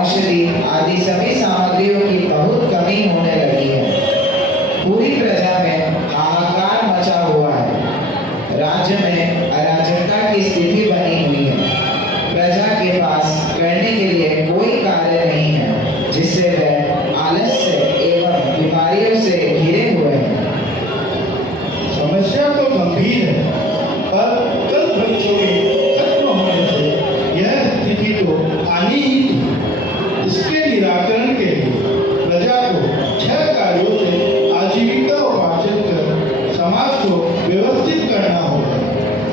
औषधि आदि सभी सामग्रियों की बहुत कमी होने लगी है। पूरी प्रजा में हाहाकार मचा हुआ है। राज्य में अराजकता की स्थिति बनी हुई है। प्रजा के पास करने के लिए कोई कार्य नहीं है, जिससे वह आलस्य एवं बीमारियों से घिरे हुए हैं। समस्या तो गंभीर है, पर कल बच्चों में खत्म होने से यह स्थिति तो आनी ही थी। इसके निराकरण के लिए प्रजा को 6 कार्यों से आजीविका उपार्जन कर समाज को व्यवस्थित करना होगा,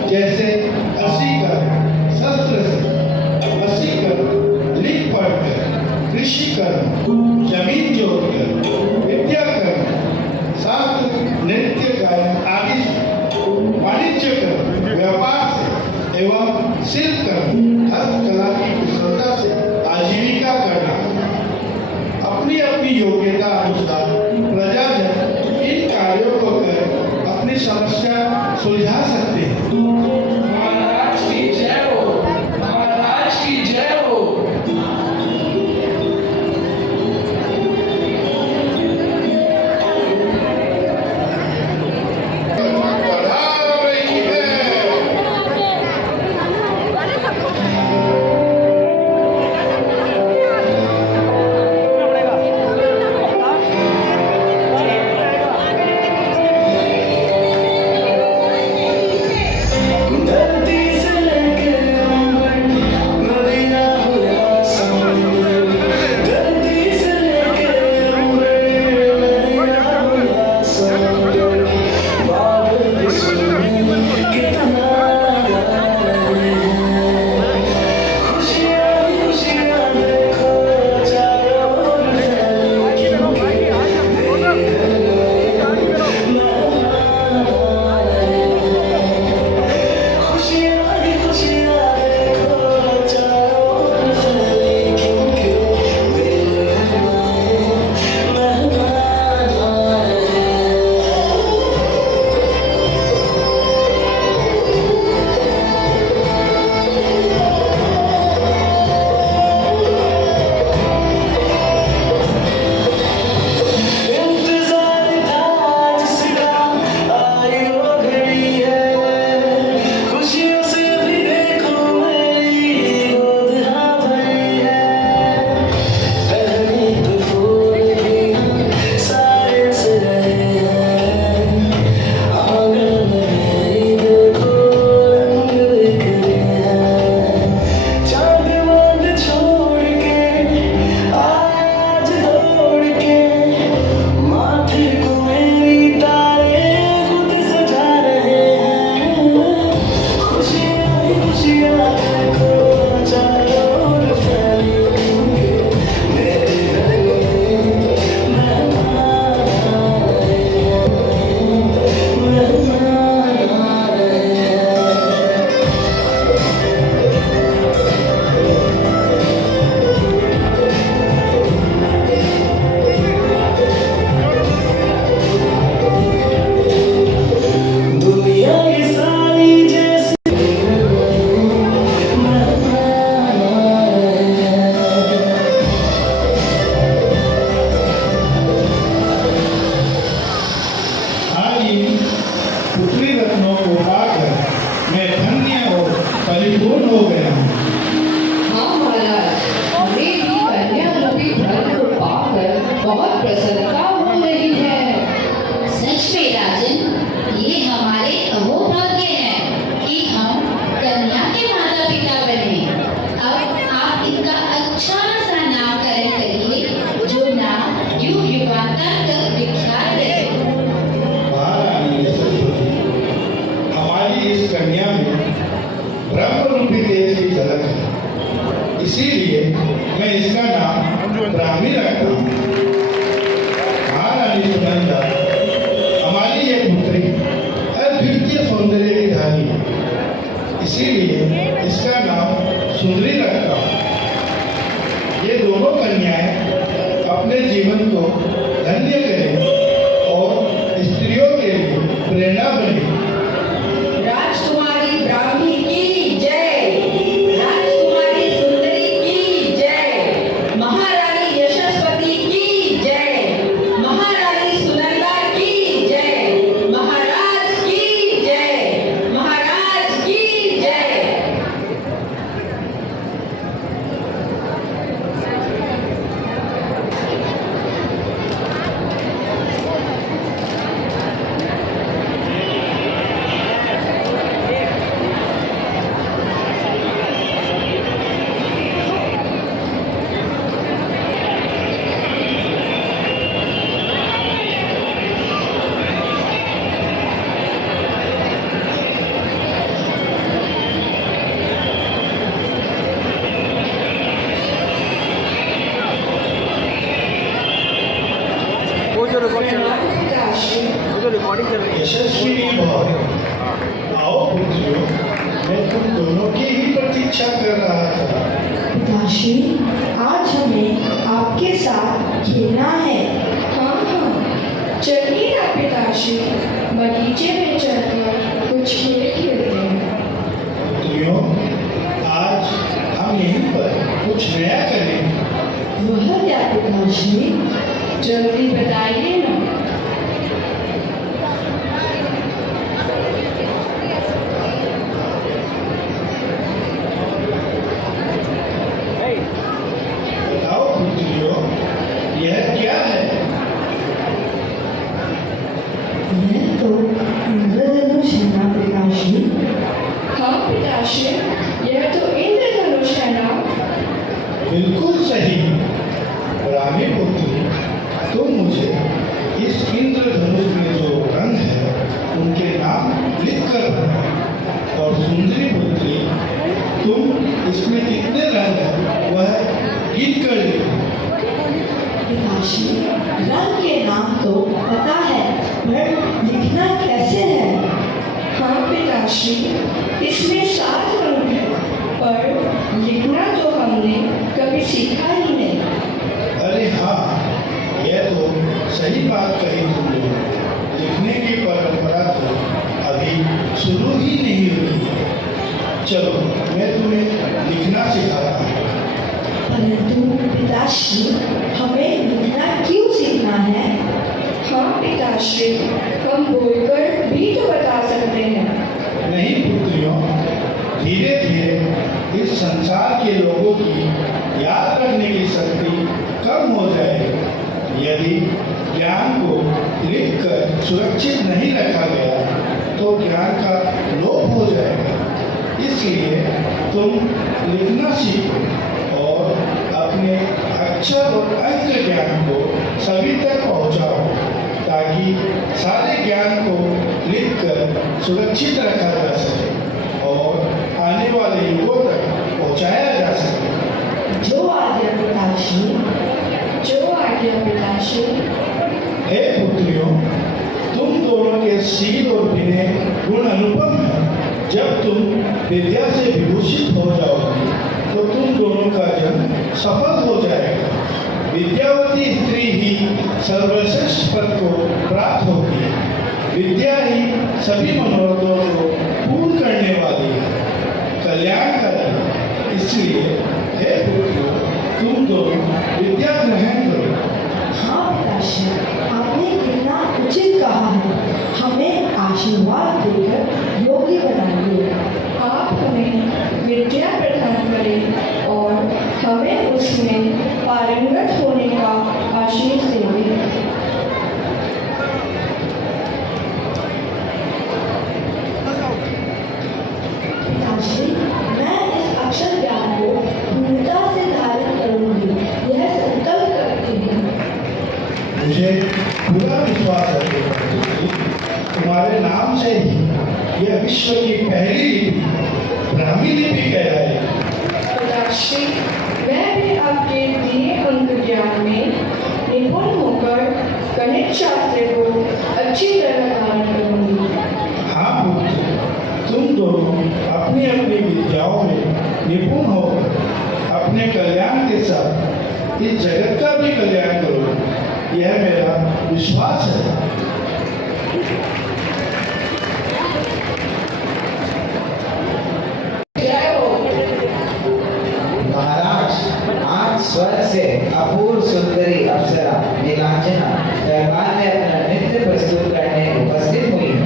जैसे वशीकरण, शस्त्र से वशीकरण, लिख पढ़कर, कृषि कर्म, जमीन जोतकर, विद्या कर्म, शास्त्र, नृत्य, गायन आदि से, वाणिज्य कर्म, व्यापार से एवं शिल्प कर्म, हस्तकला की कुशलता से आजीविका करना। अपनी अपनी योग्यता अनुसार प्रजाजन इन कार्यों को कर अपनी समस्या सुलझा सकते हैं। महाराज की जय हो, महाराज की जय हो। पुत्री रत्नों को पाकर मैं धन्य और परिपूर्ण हो गया हूँ। हाँ महाराज, हमें भी कन्या रूपी धन को पाकर बहुत प्रसन्नता हो रही है। सच में राजन, ये हमारे अहोभाग्य है कि हम कन्या के माता पिता बने। अब आप इनका अच्छा सा नामकरण करिए, जो नाम युग युगांतर तक विख्यात रहे। महारानी यशोधरी, हमारी इस कन्या में ब्रह्म रूपी तेज की झलक है, इसीलिए मैं इसका नाम ब्राह्मी रखता हूँ। महारानी सुनंदा, हमारी ये पुत्री अद्वितीय सौंदर्य की धारी है, इसीलिए इसका नाम सुंदरी रखता हूँ। ये दोनों कन्याएं अपने जीवन को धन्य करें और स्त्रियों के लिए प्रेरणा बने। राजकुमारी ब्राह्मी की जय, राजकुमारी सुंदरी की जय, प्रणाम पिताश्री। यशस्विनी भव। आओ पुत्रियों, मैं तुम दोनों की ही प्रतीक्षा कर रहा था। पिताश्री, आज हमें आपके साथ खेलना है। हाँ हाँ, चलिए ना पिताश्री, बगीचे में चलकर कुछ खेल खेलते हैं। पुत्रियों, आज हम यहीं पर कुछ नया करेंगे। वह क्या पिताश्री? जल्दी बताइए ना। बताओ पुत्रियों, यह क्या है? यह तो इंद्रधनुष है ना पिताश्री? हाँ पिताश्री, यह तो इंद्रधनुष है ना। बिल्कुल सही। रानी पुत्री, तुम मुझे इस इंद्रधनुष में जो रंग है उनके नाम लिख कर बताओ। और सुंदरी पुत्री, तुम इसमें कितने रंग हैं वह गिन कर लिखो। पिताश्री, रंग के नाम तो पता है, पर लिखना कैसे है? हाँ पिताश्री, इसमें 7 रंग हैं, पर लिखना तो हमने कभी सीखा ही नहीं। अरे हाँ, यह तो सही बात कही तुमने। लिखने की परंपरा तो अभी शुरू ही नहीं हुई है। चलो, मैं तुम्हें लिखना सिखाता हूँ। परंतु पिताश्री, हमें लिखना क्यों सीखना है? हाँ पिताश्री, हम बोलकर भी तो बता सकते हैं। नहीं पुत्रियों, धीरे धीरे इस संसार के लोगों की याद रखने की शक्ति कम हो जाएगी। यदि ज्ञान को लिखकर सुरक्षित नहीं रखा गया तो ज्ञान का लोप हो जाएगा। इसलिए तुम लिखना सीखो और अपने अक्षर और अंक ज्ञान को सभी तक पहुंचाओ, ताकि सारे ज्ञान को लिखकर सुरक्षित रखा जा सके और आने वाले युगों तक पहुंचाया जा सके। जो आज्ञा पिताश्री। जो आज्ञा पिताश्री। हे पुत्रियों, तुम दोनों के शील और विनय गुण अनुपम हैं। जब तुम विद्या से विभूषित हो जाओगे तो तुम दोनों का जन्म सफल हो जाएगा। विद्यावती स्त्री ही सर्वश्रेष्ठ पद को प्राप्त होगी। विद्या ही सभी मनोरथों को पूर्ण करने वाली है, कल्याणकारी है। इसलिए हे पुत्रों, तुम दोनों विद्या ग्रहण करो। हाँ पिताश्री, आपने कितना उचित कहा है। हमें आशीर्वाद देकर योग्य बनाइए। आप हमें विद्या प्रदान करें और हमें उसमें पारंगत होने का आशीष दें। पिताश्री, मैं इस अक्षर ज्ञान को पूर्णता से धारण करूंगी, यह संकल्प करती हूँ। मुझे पूरा विश्वास है कि तुम्हारे नाम से ही यह विश्व की पहली लिपि ब्राह्मी लिपि कहलाएगी। पिताश्री, मैं भी आपके दिए अंक ज्ञान में निपुण होकर गणित शास्त्र को अच्छी तरह धारण करूंगी। हाँ पुत्र, तुम दोनों अपनी अपनी विद्याओं में निपुण होकर अपने कल्याण के साथ इस जगत का भी कल्याण करो, यह मेरा विश्वास है। जय हो। महाराज, आज स्वर्ग से अपूर्व सुंदरी अप्सरा नीलांजना दरबार में अपना नृत्य प्रस्तुत करने उपस्थित हुई है।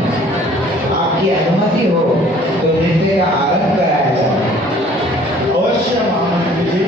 आपकी अनुमति हो तो नृत्य का आरंभ कराया जाए। अवश्य महामंत्री जी।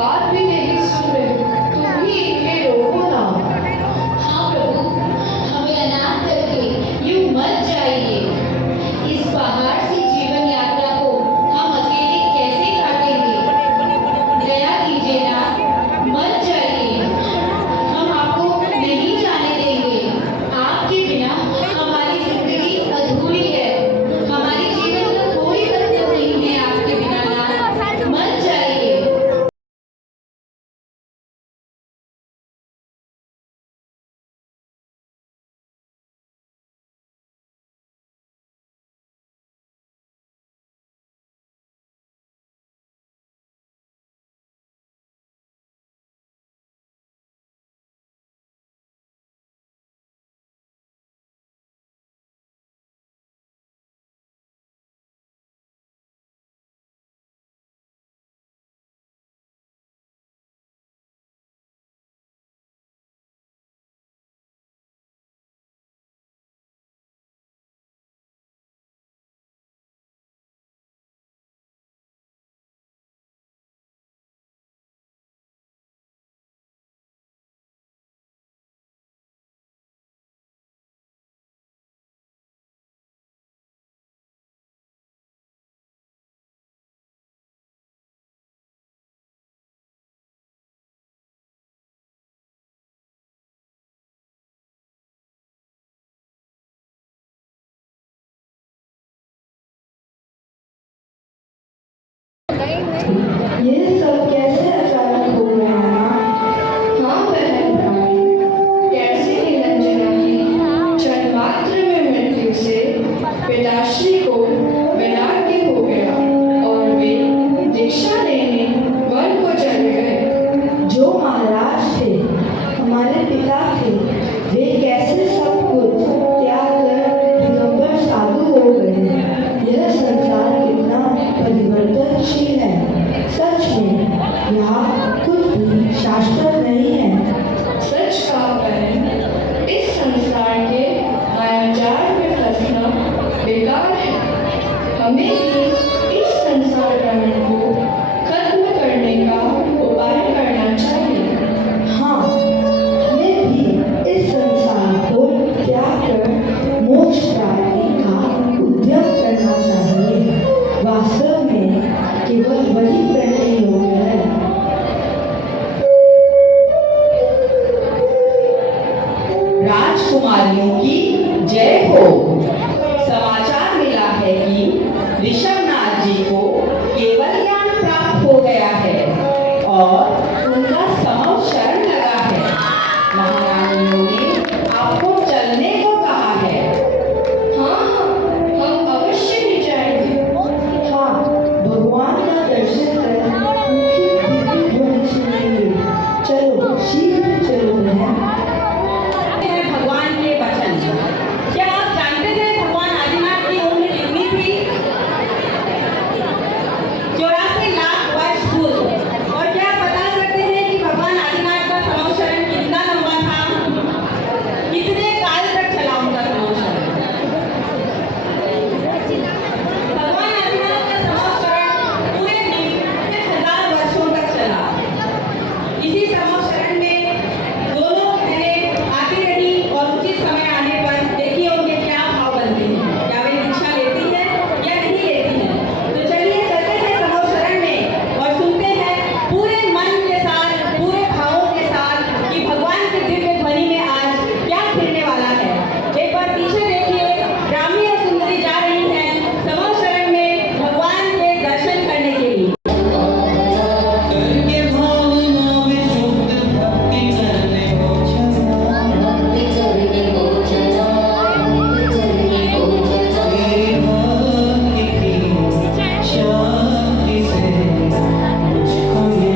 बात भी नहीं सुन रहे, तुम ही इनके रोको ना। हाँ प्रभु, हमें अनाथ करके यूं मत जाइए। इस पहाड़ से जीवन यात्रा को हम अकेले कैसे काटेंगे? दया कीजिए ना, मत जाइए। हम आपको नहीं जाने देंगे। आपके बिना हमारी जिंदगी अधूरी है। हमारे जीवन का कोई मतलब नहीं है आपके बिना नाथ, मत जाइए। ये सब कैसे अचानक हो गया माँ? हाँ बहन भाई, कैसे निरंजना की क्षण मात्र में मृत्यु से पिताश्री को वैराग्य हो गया और वे दीक्षा लेने वन को चले गए। जो महाराज थे, हमारे पिता थे, वे कैसे सब कुछ त्याग कर दिगंबर साधु हो गए। यह संसार कितना परिवर्तनशील है। सच में यहाँ कुछ भी शाश्वत नहीं है। सच कहा बहन, इस संसार के मायाजाल में फंसना बेकार है। हमें भी इस संसार गमन को खत्म करने का उपाय करना चाहिए। हाँ, हमें भी इस संसार को त्याग कर मोक्ष प्राप्ति का उद्यम करना चाहिए। वास्तव में केवल वही करने योग्य है। राजकुमारियों की जय हो। समाचार मिला है कि ऋषभनाथ जी को केवल ज्ञान प्राप्त हो गया है और उनका समव शरण लगा है। महारानियों ने आपको चलने को कहा है। हाँ हम अवश्य ही जाएंगे। हाँ, भगवान का दर्शन कर उनकी दिव्य ध्वनि सुनेंगे। चलो, शीघ्र चलो बहन। भगवान के वचन, क्या आप जानते थे भगवान आदिनाथ की उम्र कितनी थी? 84 लाख वर्ष पूर्व। और क्या आप बता सकते हैं कि भगवान आदिनाथ का समव शरण कितना लंबा था? कितने काल तक चला उनका समव शरण? भगवान आदिनाथ का समव शरण पूरे 90,000 वर्षों तक चला। इसी समव शरण में दोनों बहनें आती रही और उचित समय आने पर देखिए उनके क्या भाव बनते हैं। क्या वे दीक्षा लेती हैं या नहीं लेती हैं? तो चलिए चलते हैं समव शरण में और सुनते हैं पूरे मन के साथ, पूरे भावों के साथ कि भगवान की दिव्य ध्वनि में आज क्या फिरने वाला है। एक बार पीछे देखिए, रामी और सुंदरी जा रही हैं समव शरण में भगवान के दर्शन करने के लिए। शांति से मुझको ये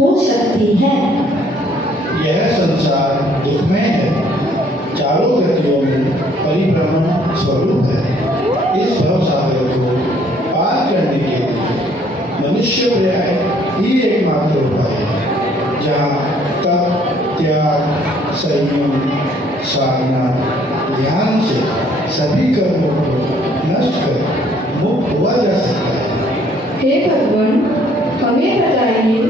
हो सकती है। यह संसार दुखमय है, चारों गतियों में परिभ्रमण स्वरूप है। इस भव सागर को पार करने के लिए मनुष्य पर्याय ही एकमात्र उपाय है, जहाँ तप, त्याग, संयम, साधना, ध्यान से सभी कर्मों को नष्ट कर मुक्त हुआ जा सकता है। हे भगवान, हमें बताइए,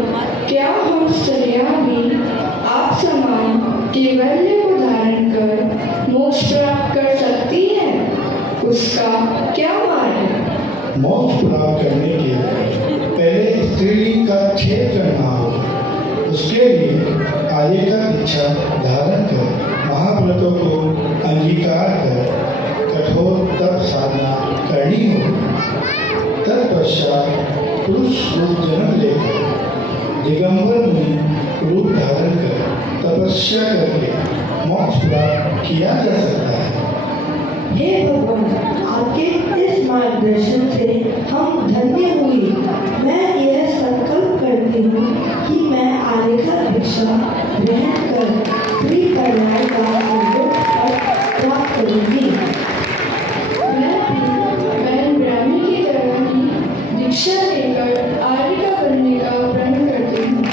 क्या हम स्त्रियां भी आप समान कैवल्य को धारण कर मोक्ष प्राप्त कर सकती हैं? उसका क्या मार्ग है? मोक्ष प्राप्त करने के लिए पहले स्त्रीलिंग का छेद करना होगा। उसके लिए आगे का इच्छा धारण कर महाव्रतों को अंगीकार कर कठोर तप साधना करनी होगी। तत्पश्चात पुरुष रूप जन्म लेकर दिगंबर मुनि रूप धारण कर तपस्या करके मोक्ष प्राप्त किया जा सकता है। हे भगवान, आपके इस मार्गदर्शन से हम धन्य हुए। मैं यह संकल्प करती हूँ कि मैं आगे का भिक्षा ग्रहण कर त्रिपर्याय का अनुभव प्राप्त करूँगी। मैं भी बहन ब्राह्मी की तरह ही दीक्षा लेकर आर्य बनने का प्रण करती हूँ।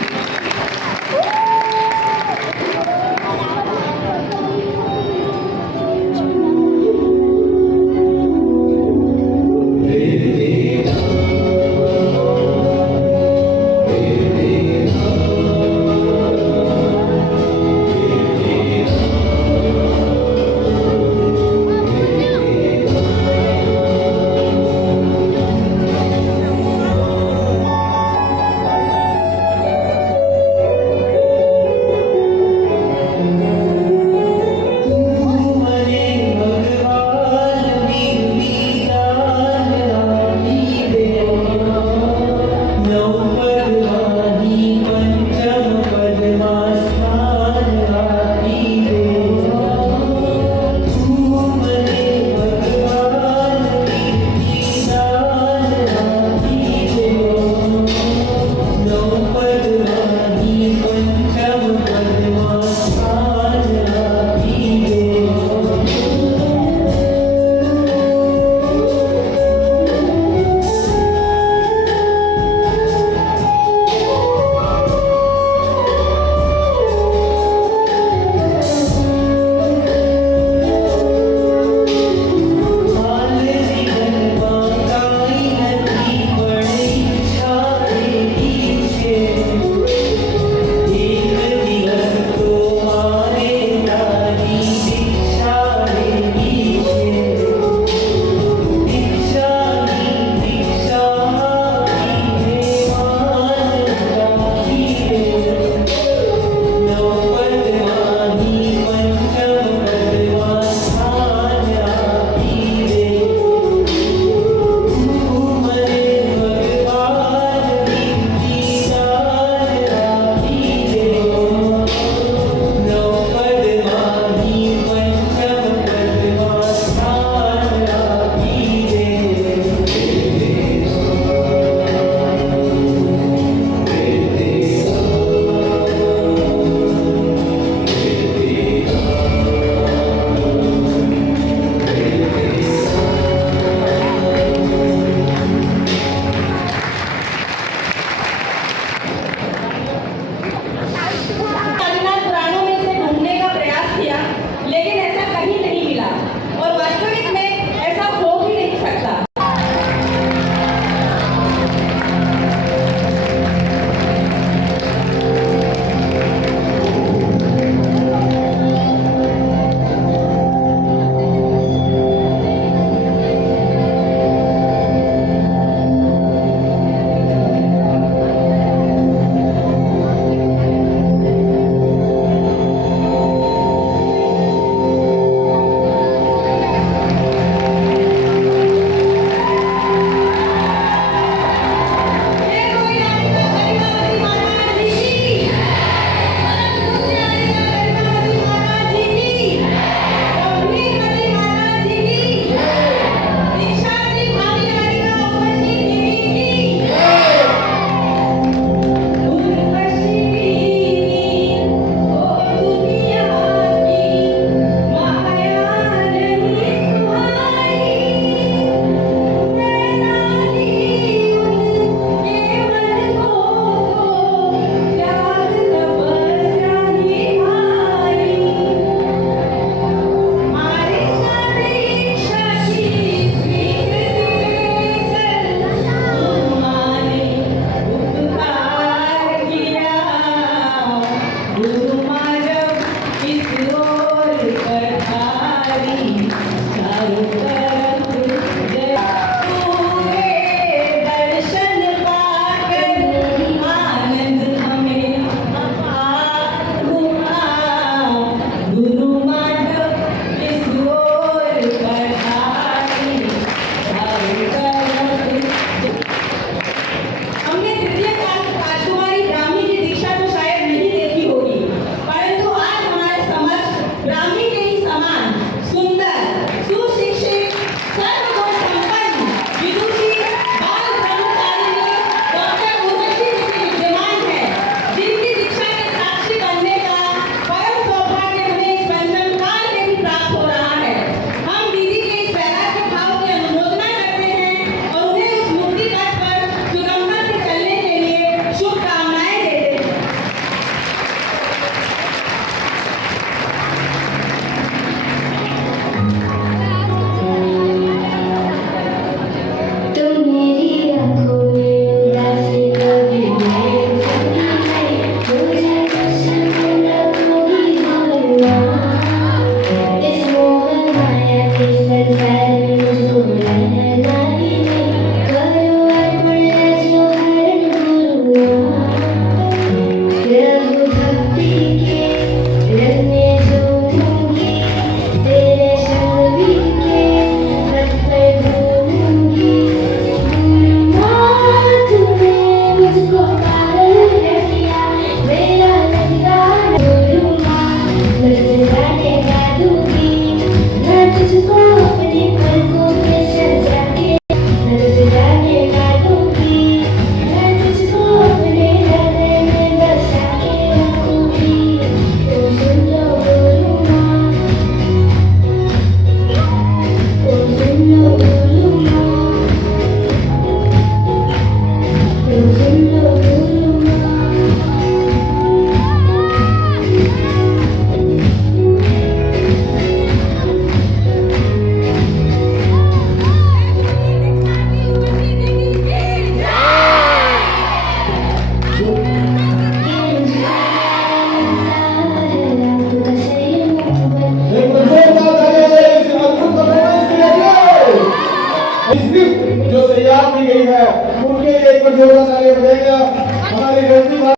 हमारी गलती